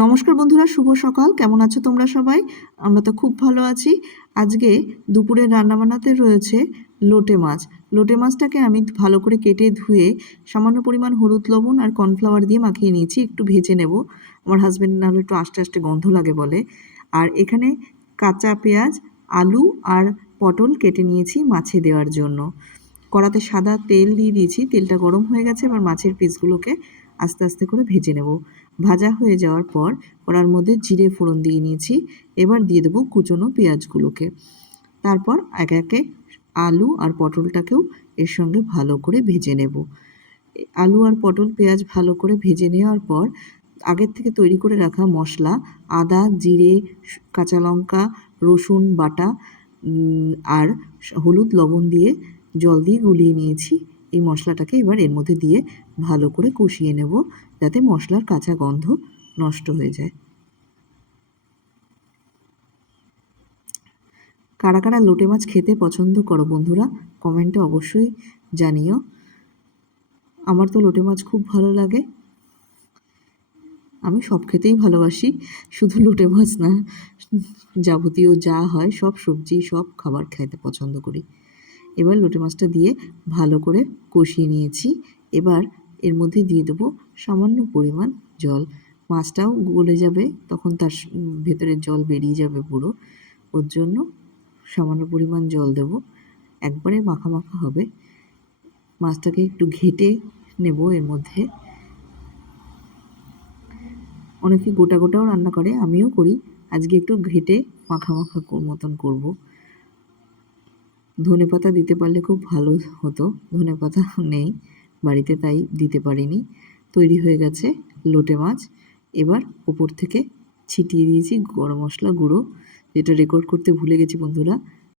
নমস্কার বন্ধুরা, শুভ সকাল। কেমন আছো তোমরা সবাই? আমরা তো খুব ভালো আছি। আজকে দুপুরের রান্নাবান্নাতে রয়েছে লোটে মাছ। লোটে মাছটাকে আমি ভালো করে কেটে ধুয়ে সামান্য পরিমাণ হলুদ, লবণ আর কর্নফ্লাওয়ার দিয়ে মাখিয়ে নিয়েছি। একটু ভেজে নেব, আমার হাজব্যান্ড নাহলে একটু আস্তে আস্তে গন্ধ লাগে বলে। আর এখানে কাঁচা পেঁয়াজ, আলু আর পটল কেটে নিয়েছি মাছে দেওয়ার জন্য। কড়াতে সাদা তেল দিয়ে দিয়েছি, তেলটা গরম হয়ে গেছে। এবার মাছের পিসগুলোকে আস্তে আস্তে করে ভেজে নেব। ভাজা হয়ে যাওয়ার পর কড়ার মধ্যে জিরে ফোড়ন দিয়ে নিয়েছি। এবার দিয়ে দেবো কুচনো পেঁয়াজগুলোকে। তারপর একে একে আলু আর পটলটাকেও এর সঙ্গে ভালো করে ভেজে নেব। আলু আর পটল পেঁয়াজ ভালো করে ভেজে নেওয়ার পর আগের থেকে তৈরি করে রাখা মশলা, আদা, জিরে, কাঁচা লঙ্কা, রসুন বাটা আর হলুদ, লবণ দিয়ে জল দিয়ে গুলিয়ে নিয়েছি। এই মশলাটাকে এবার এর মধ্যে দিয়ে ভালো করে কষিয়ে নেব, যাতে মশলার কাঁচা গন্ধ নষ্ট হয়ে যায়। কারা কারা লোটে মাছ খেতে পছন্দ করো বন্ধুরা, কমেন্টে অবশ্যই জানিও। আমার তো লোটে মাছ খুব ভালো লাগে। আমি সব খেতেই ভালোবাসি, শুধু লোটে মাছ না, যাবতীয় যা হয় সব সবজি, সব খাবার খেতে পছন্দ করি। এবার লোটে মাছটা দিয়ে ভালো করে কষিয়ে নিয়েছি। এবার এর মধ্যে দিয়ে দেবো সামান্য পরিমাণ জল। মাছটাও গলে যাবে, তখন তার ভেতরের জল বেরিয়ে যাবে পুরো। ওর জন্য সামান্য পরিমাণ জল দেব। একবারে মাখা মাখা হবে। মাছটাকে একটু ঘেটে নেব এর মধ্যে। অনেকে গোটা গোটাও রান্না করে, আমিও করি। আজকে একটু ঘেটে মাখা মাখা মতন করব। ধনেপাতা দিতে পারলে খুব ভালো হতো, ধনেপাতা নেই বাড়িতে, তাই দিতে পারিনি। তৈরি হয়ে গেছে লোটে মাছ। এবার ওপর থেকে ছিটিয়ে দিয়েছি গরম মশলা গুঁড়ো, যেটা রেকর্ড করতে ভুলে গেছি বন্ধুরা।